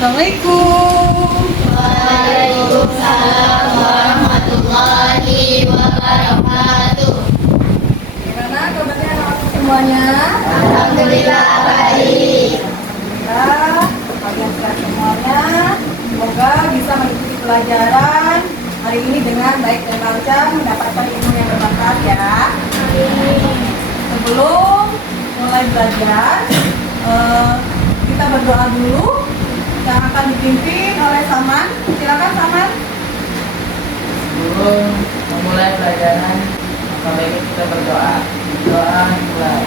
Assalamualaikum. Waalaikumsalam warahmatullahi wabarakatuh. Gimana kabarnya anak-anak semuanya? Alhamdulillah baik. Alhamdulillah, kalian sehat semuanya. Semoga bisa mengikuti pelajaran hari ini dengan baik dan lancar, mendapatkan ilmu yang bermanfaat ya. Sebelum mulai belajar, kita berdoa dulu yang akan dipimpin oleh Saman. Silakan Saman. Sebelum memulai pelajaran, maka baiknya kita berdoa. Doa mulai.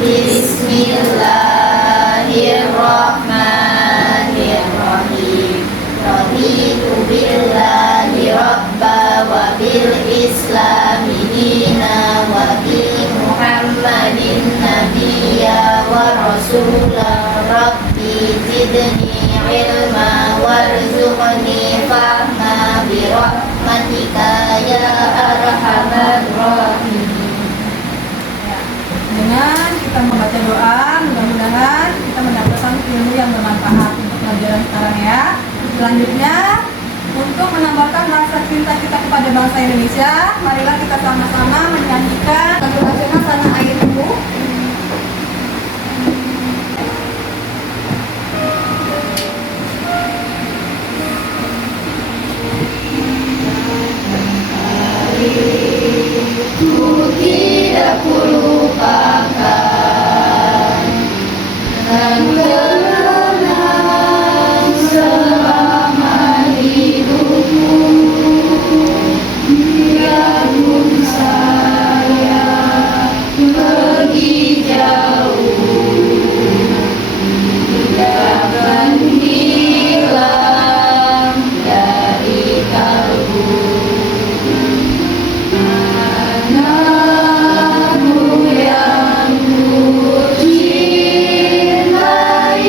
Bismillahirrahmanirrahim. Raditu billahi rabba wa bil islami dina wa bi Muhammadin nabiyya wa rasulah. Rabbi zidni ilma warzuqni fahma bi rahmatika ya arhamar rahimin. Dengan kita membaca doa, mudah-mudahan kita mendapatkan ilmu yang bermanfaat untuk pelajaran sekarang ya. Selanjutnya, untuk menambahkan rasa cinta kita kepada bangsa Indonesia, marilah kita sama-sama menyanyikan lagu nasional Tanah Airku. Ku tidak kulupakan dan kenangan selama hidupku. Biarpun saya pergi jauh, tidak akan hilang dari kalbu. Anakmu yang ku cintai,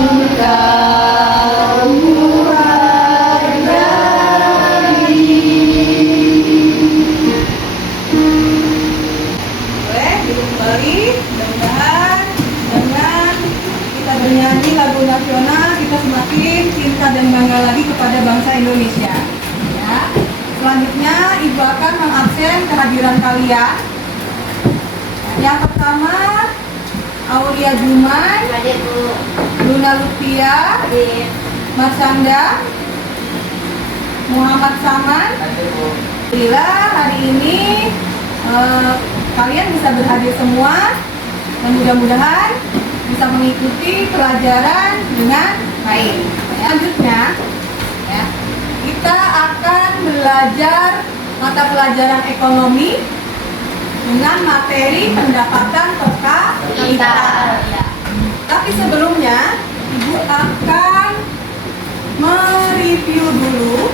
engkau hargai. Boleh duduk kembali. Mudah-mudahan dengan kita bernyanyi lagu nasional, kita semakin cinta dan bangga lagi kepada bangsa Indonesia. Ya. Selanjutnya, Ibu akan mengabsen kehadiran kalian. Yang pertama, Aulia Juman, Hadir Bu. Luna Lutfia, Hadir. Marsanda, Muhammad Saman. Hadir Bu. Alhamdulillah hari ini kalian bisa berhadir semua dan mudah-mudahan bisa mengikuti pelajaran dengan baik. Selanjutnya, ya, kita akan belajar mata pelajaran ekonomi dengan materi pendapatan per kapita. Ya. Tapi sebelumnya, Ibu akan mereview dulu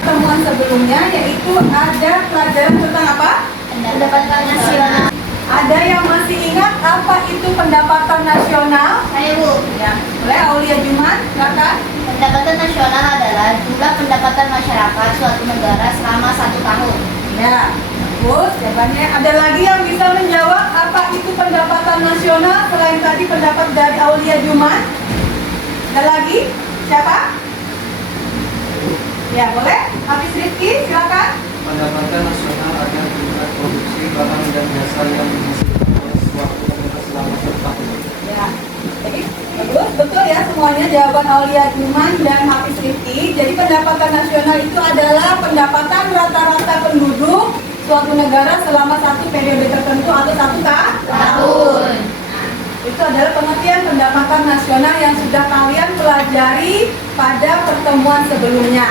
pertemuan sebelumnya, yaitu ada pelajaran tentang apa? Pendapatan nasional. Ada yang masih ingat apa itu pendapatan nasional? Ayo Bu. Ya, boleh Aulia Juman, silakan. Pendapatan nasional adalah jumlah pendapatan masyarakat suatu negara selama 1 tahun. Ya, bagus. Jawabannya ada lagi yang bisa menjawab apa itu pendapatan nasional selain tadi pendapat dari Aulia Juman? Ada lagi? Siapa? Ya, boleh. Hafiz Rifki, silakan. Pendapatan nasional adalah jumlah produksi barang dan jasa yang dihasilkan oleh suatu negara selama 1 tahun. Ya, jadi bagus, betul ya semuanya jawaban Aulia Juman dan Hafiz Rifki. Jadi pendapatan nasional itu adalah pendapatan rata-rata penduduk suatu negara selama satu periode tertentu atau 1 tahun. Itu adalah pengertian pendapatan nasional yang sudah kalian pelajari pada pertemuan sebelumnya.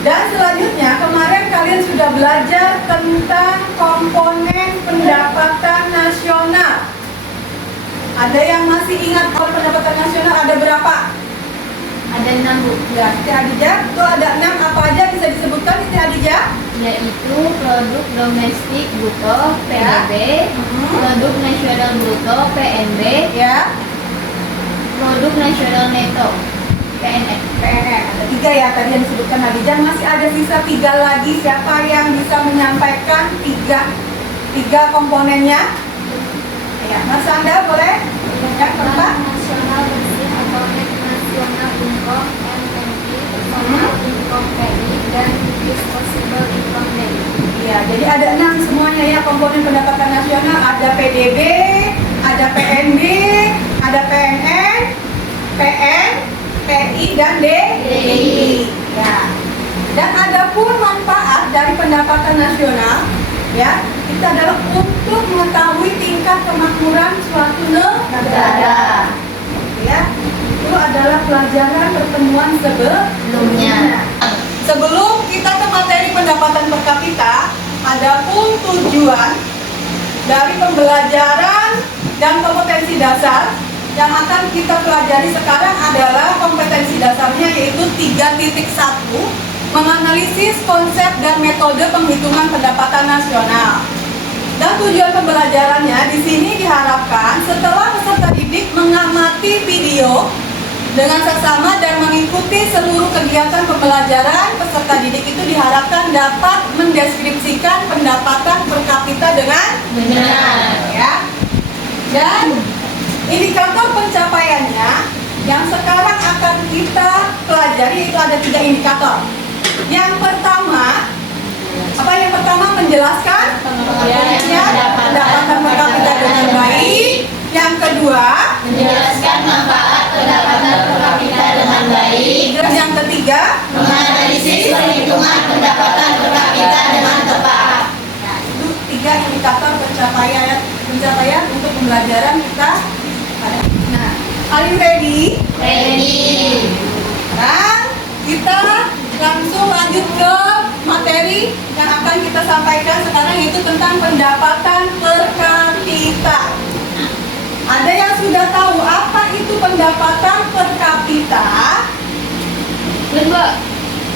Dan selanjutnya, kemarin kalian sudah belajar tentang komponen pendapatan nasional. Ada yang masih ingat kalau pendapatan nasional ada berapa? Ada 6 Bu. Ya, Siti Hadijah, itu ada 6, apa aja bisa disebutkan Siti Hadijah? Yaitu produk domestik bruto PDB, produk nasional bruto PNB, Ya, produk nasional neto PNN. PNN. Ada 3 ya tadi yang disebutkan Hadijah. Masih ada sisa 3 lagi. Siapa yang bisa menyampaikan 3 tiga komponennya. Ya, Mas Anda boleh yang pertama. Nasional bersih atau Net Nasional Income (NNI), Personal Income (PI), dan Disposable Income (DI). Ya, jadi ada 6 semuanya ya komponen pendapatan nasional. Ada PDB, ada PNB, ada PNN, PN, PI, dan DI. Ya. Dan ada pun manfaat dari pendapatan nasional, ya, itu adalah untuk mengetahui tingkat kemakmuran suatu negara. Ya, itu adalah pelajaran pertemuan sebelumnya. Sebelum kita ke materi pendapatan per kapita, ada pun tujuan dari pembelajaran dan kompetensi dasar yang akan kita pelajari sekarang adalah kompetensi dasarnya, yaitu 3.1, menganalisis konsep dan metode penghitungan pendapatan nasional. Dan tujuan pembelajarannya di sini diharapkan setelah peserta didik mengamati video dengan seksama dan mengikuti seluruh kegiatan pembelajaran, peserta didik itu diharapkan dapat mendeskripsikan pendapatan per kapita dengan benar, ya. Dan indikator pencapaiannya yang sekarang akan kita pelajari itu ada 3 indikator. Yang pertama, menjelaskan pendapatan per kapita dengan baik. Yang kedua, Menjelaskan manfaat pendapatan per kapita dengan baik. yang ketiga, Menganalisis perhitungan pendapatan per kapita dengan tepat. nah, itu 3 indikator pencapaian untuk pembelajaran kita. Nah, are you ready? Ready. Sekarang kita langsung lanjut ke materi yang akan kita sampaikan sekarang, yaitu tentang pendapatan per kapita. Ada yang sudah tahu apa itu pendapatan per kapita? Mbak,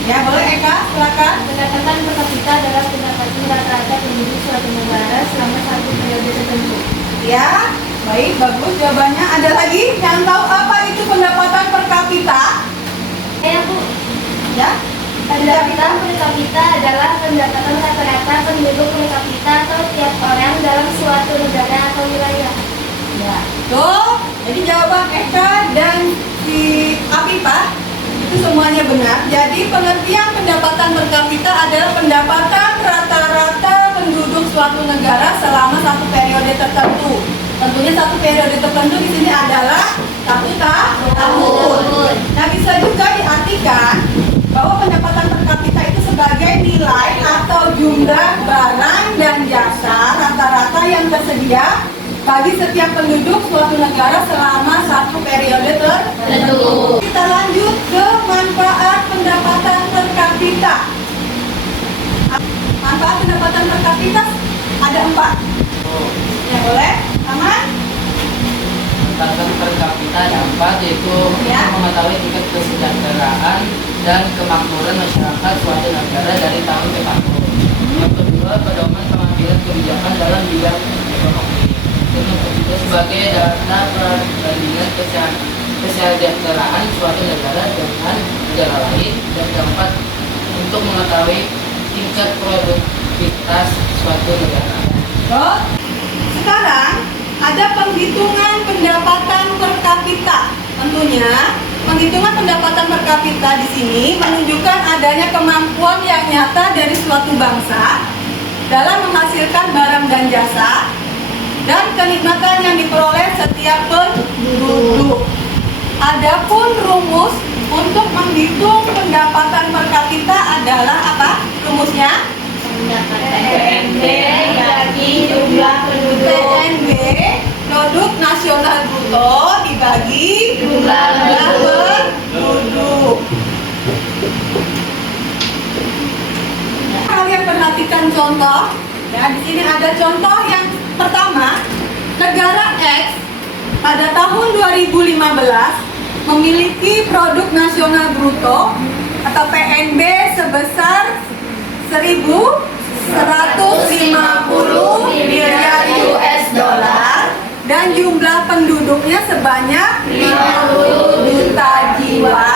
Ya, boleh Eka, silakan. pendapatan per kapita adalah pendapatan rata-rata penduduk suatu negara selama satu periode tertentu. Ya, baik, bagus jawabannya. Ada lagi yang tahu apa itu pendapatan per kapita? Bu, Ya, pendapatan per kapita adalah pendapatan rata-rata penduduk per kapita atau tiap orang dalam suatu negara atau wilayah. ya. Tuh, jadi jawaban Eka dan si Afifah itu semuanya benar. Jadi pengertian pendapatan per kapita adalah pendapatan rata-rata penduduk suatu negara selama satu periode tertentu. Tentunya satu periode tertentu di sini adalah 1 tahun. Nah, bisa juga diartikan bahwa pendapatan per kapita itu sebagai nilai atau jumlah barang dan jasa rata-rata yang tersedia bagi setiap penduduk suatu negara selama satu periode tertentu. Kita lanjut ke manfaat pendapatan per kapita. Manfaat pendapatan per kapita ada 4. Ya, boleh? Aman? Pendapatan per kapita ada 4, yaitu Ya. untuk mengetahui tingkat kesejahteraan dan kemakmuran masyarakat suatu negara dari tahun ke tahun. Yang kedua, pedoman pengambilan kebijakan dalam bidang ekonomi. Dan yang ketiga, sebagai data perbandingan kesejahteraan suatu negara dengan negara lain. Dan keempat, untuk mengetahui tingkat produktivitas suatu negara. Terus, sekarang ada penghitungan pendapatan per kapita. Tentunya, penghitungan pendapatan per kapita di sini menunjukkan adanya kemampuan yang nyata dari suatu bangsa dalam menghasilkan barang dan jasa dan kenikmatan yang diperoleh setiap penduduk. Adapun rumus untuk menghitung pendapatan per kapita adalah apa? Rumusnya? PNB bagi jumlah penduduk. PNB, produk nasional bruto dibagi Jumlah penduduk. Kalian perhatikan contoh. Ya, di sini ada contoh yang pertama. Negara X pada tahun 2015 memiliki produk nasional bruto atau PNB sebesar 1.150 miliar US dollar dan jumlah penduduknya sebanyak 50 juta jiwa.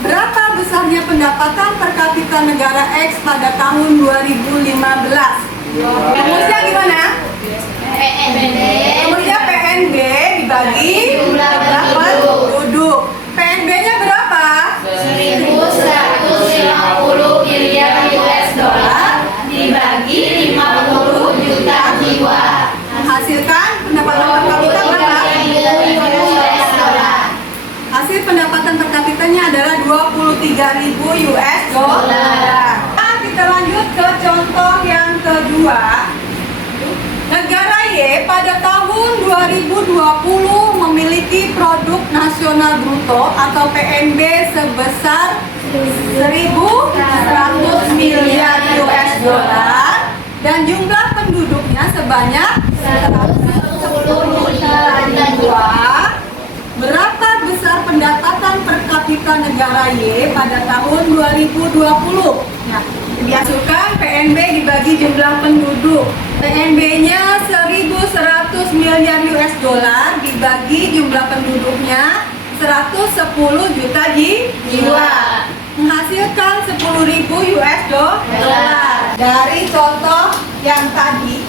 Berapa besarnya pendapatan per kapita negara X pada tahun 2015? Rumusnya gimana? PNB. Kemudian PNB dibagi Jumlah jumlah penduduk. PNB-nya berapa? 1.150 miliar US dollar dibagi 50 juta jiwa. Menghasilkan pendapatan per kapita berapa? US dollar. Hasil pendapatan per kapitanya adalah 23.000 US dollar. Nah, kita lanjut ke contoh yang kedua. Negara Y pada tahun 2020 memiliki produk nasional bruto atau PNB sebesar 1.100 miliar US dollar dan jumlah penduduknya sebanyak 110 juta jiwa. Berapa besar pendapatan per kapita negara Y pada tahun 2020? Nah, dihasilkan PNB dibagi jumlah penduduk. PNB-nya 1.100 miliar US dollar dibagi jumlah penduduknya 110 juta jiwa. Menghasilkan 10.000 US dollar. Dari contoh yang tadi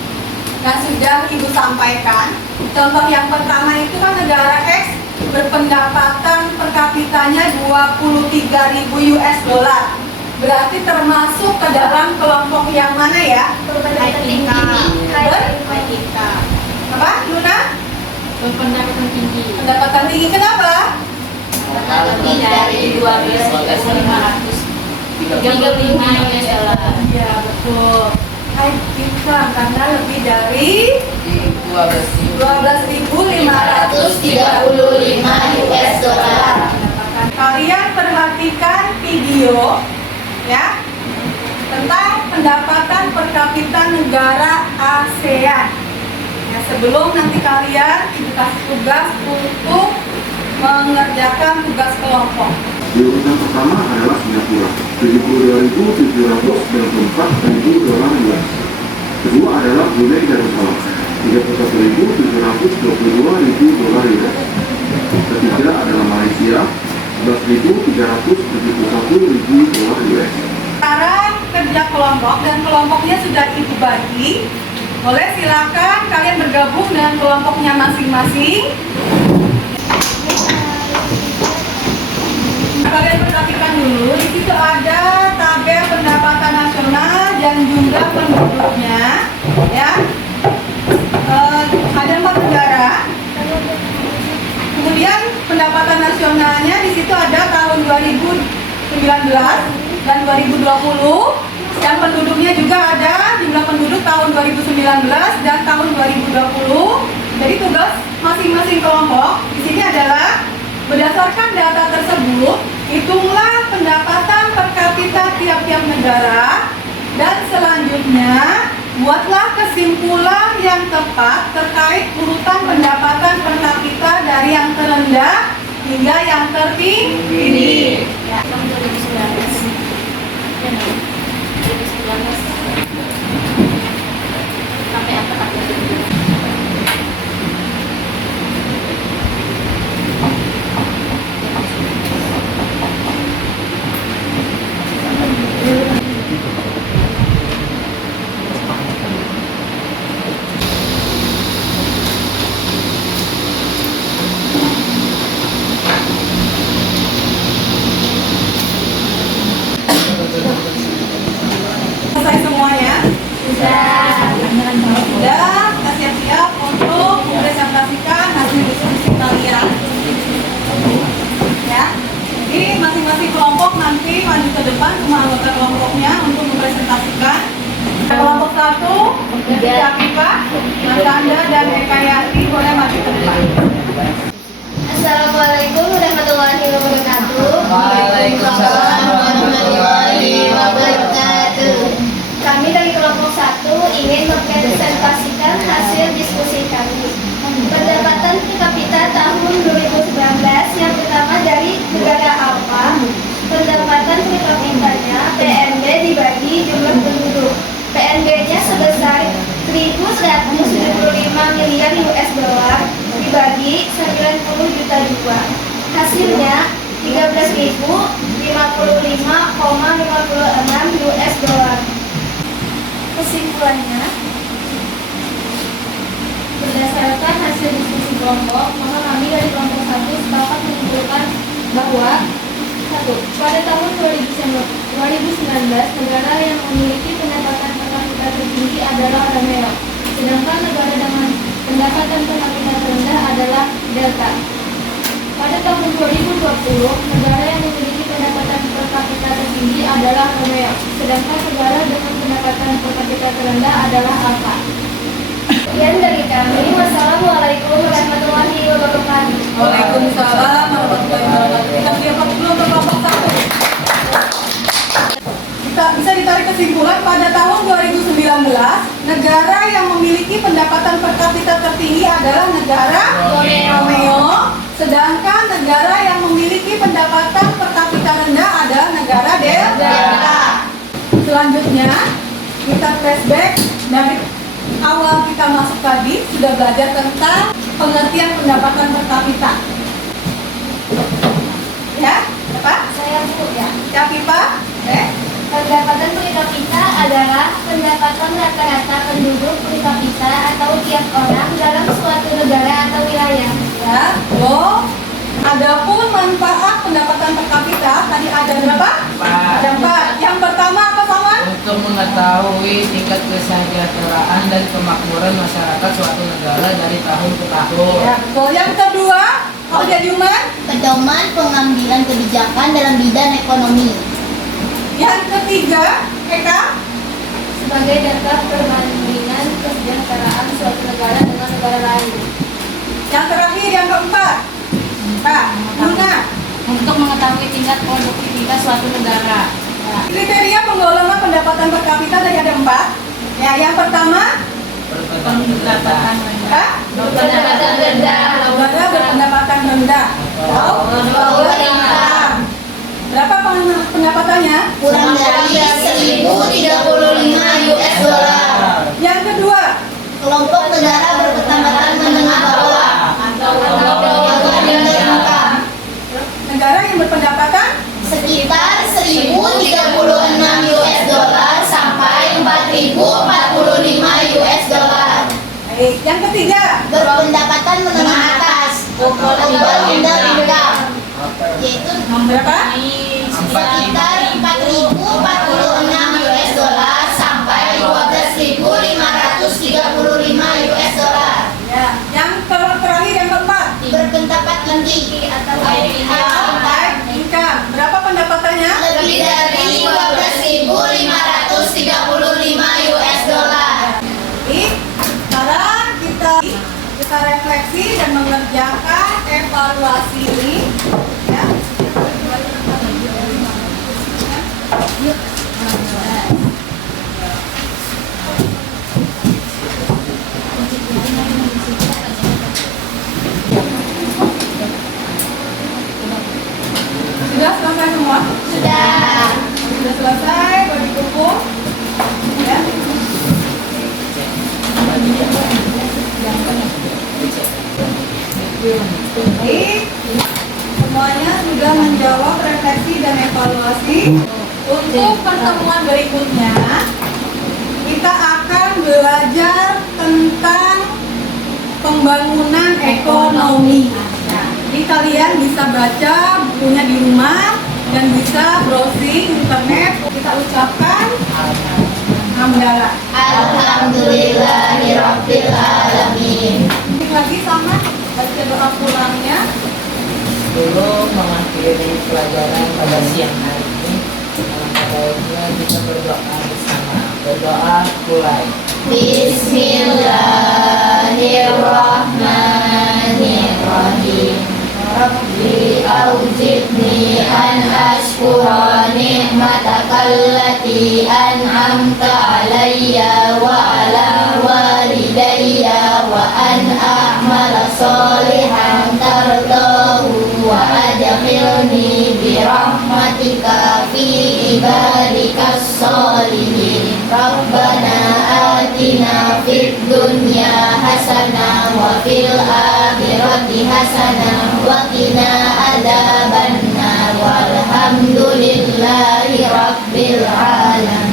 yang sudah Ibu sampaikan, contoh yang pertama itu kan negara X berpendapatan per kapitanya 23.000 US dollar. Berarti termasuk ke dalam kelompok yang mana ya? Berpendapatan tinggi. Apa, Luna? Berpendapatan tinggi. Pendapatan tinggi kenapa? Lebih dari 12.535 US dollar. Ya, betul. Hai, kita karena lebih dari 12.535 US dollar. Kalian perhatikan video ya tentang pendapatan per kapita negara ASEAN. Ya, sebelum nanti kalian dikasih tugas untuk mengerjakan tugas kelompok. Di urutan pertama adalah Singapura, 72.794.000 dolar US. Kedua adalah Brunei Darussalam, 31.722.000 dolar US. Ketiga adalah Malaysia, 11.371.000 dolar US. Sekarang kerja kelompok dan kelompoknya sudah Ibu bagi. Boleh silakan kalian bergabung dengan kelompoknya masing-masing. Kalian perhatikan dulu, di situ ada tabel pendapatan nasional dan jumlah penduduknya, ya. Ada 4 negara. Kemudian pendapatan nasionalnya di situ ada tahun 2019 dan 2020. Dan penduduknya juga ada jumlah penduduk tahun 2019 dan tahun 2020. Jadi tugas masing-masing kelompok di sini adalah berdasarkan data tersebut, hitunglah pendapatan per kapita tiap-tiap negara dan selanjutnya buatlah kesimpulan yang tepat terkait urutan pendapatan per kapita dari yang terendah hingga yang tertinggi. Ya, tahun 2019. 2019 sampai apa tahun 2019? Selesai semuanya? Sudah, kita siap-siap untuk mempresentasikan hasil diskusi kalian. Ya, jadi masing-masing kelompok nanti maju ke depan sama anggota kelompoknya untuk mempresentasikan. Kelompok 1, Tika, Natanda dan Ekayati boleh maju ke depan. Assalamualaikum warahmatullahi wabarakatuh. Waalaikumsalam warahmatullahi wabarakatuh. Kami dari kelompok 1 ingin mempresentasikan hasil diskusi kami. Pendapatan per kapita tahun 2019 yang pertama dari negara apa? Pendapatan per kapitanya PNB dibagi jumlah penduduk. PNB-nya sebesar 1.175 miliar US dollar dibagi 90 juta jiwa. Hasilnya 13.055,56 US dollar. Kesimpulannya, hasil diskusi kelompok, maka kami dari kelompok 1 sepakat menyimpulkan bahwa 1. Pada tahun 2019, negara yang memiliki pendapatan per kapita tertinggi adalah Romeo, sedangkan negara dengan pendapatan per kapita terendah adalah Delta. Pada tahun 2020, negara yang memiliki pendapatan per kapita tertinggi adalah Romeo, sedangkan negara dengan pendapatan per kapita terendah adalah Alpha. Sekian dari kami. Wassalamualaikum warahmatullahi wabarakatuh. Waalaikumsalam warahmatullahi wabarakatuh. Kita siapkan dulu untuk kelompok 1. Kita bisa ditarik kesimpulan pada tahun 2019, negara yang memiliki pendapatan per kapita tertinggi adalah negara Romeo, sedangkan negara yang memiliki pendapatan per kapita rendah adalah negara Delta. Selanjutnya, kita flashback dari awal kita masuk tadi, sudah belajar tentang pengertian pendapatan per kapita. Ya, apa? Saya Bu ya. Capipa? Pendapatan per kapita adalah pendapatan rata-rata penduduk per kapita atau tiap orang dalam suatu negara atau wilayah. Ya, lo. Adapun manfaat pendapatan per kapita tadi ada berapa? 4. Ada 4. Yang pertama apa kawan? Untuk mengetahui tingkat kesejahteraan dan kemakmuran masyarakat suatu negara dari tahun ke tahun. Ya, betul. Yang kedua, Aulia Juman. Pedoman pengambilan kebijakan dalam bidang ekonomi. Yang ketiga, Eka. Sebagai data perbandingan kesejahteraan suatu negara dengan negara lain. Yang terakhir, yang keempat, Kak Luna. Untuk mengetahui tingkat produktivitas suatu negara. Kriteria penggolongan pendapatan per kapita tadi ada 4. Ya, yang pertama, Pendapatan Kak, Pendapatan rendah. negara berpendapatan rendah. Bawah rendah. Berapa pendapatannya? Kurang dari 1.035 US dollar. Yang kedua, Kelompok negara berpendapatan menengah bawah atau middle income. negara yang berpendapatan Sekitar 1.036 US dollar sampai 4.045 US dollar. baik. Yang ketiga, Berpendapatan menengah atas atau middle income, yaitu berapa? sekitar 4.046 US dollar sampai 12.535 US dollar. Ya, yang terakhir yang keempat, Berpendapat tinggi atau high income. Berapa pendapatannya? lebih dari 12.535 US dollar. Baik. Sekarang kita refleksi dan mengerjakan evaluasi ini. Ya. Sudah selesai semua? Sudah. Sudah selesai bagi buku. Ya. Baik. Semuanya sudah menjawab refleksi dan evaluasi. Untuk pertemuan berikutnya, kita akan belajar tentang pembangunan ekonomi. Jadi kalian bisa baca bukunya di rumah dan bisa browsing internet. Kita ucapkan hamdalah. Alhamdulillahirabbil alamin. Lagi sama baca doa pulangnya. Sebelum mengakhiri pelajaran pada siang hari ini, alangkah baiknya kita berdoa bersama. Berdoa mulai. Bismillahirrahmanirrahim. Rabbi auzidni an ashkura ni'matakallati an'amta alayya wa ala walidayya wa an a'mala salihan tardahu wa adkhilni bi rahmatika fi ibadikas salihin. Rabbana atina fid dunya hasanah wa fil akhirati hasanah wa qina adzabannar walhamdulillahi rabbil alamin.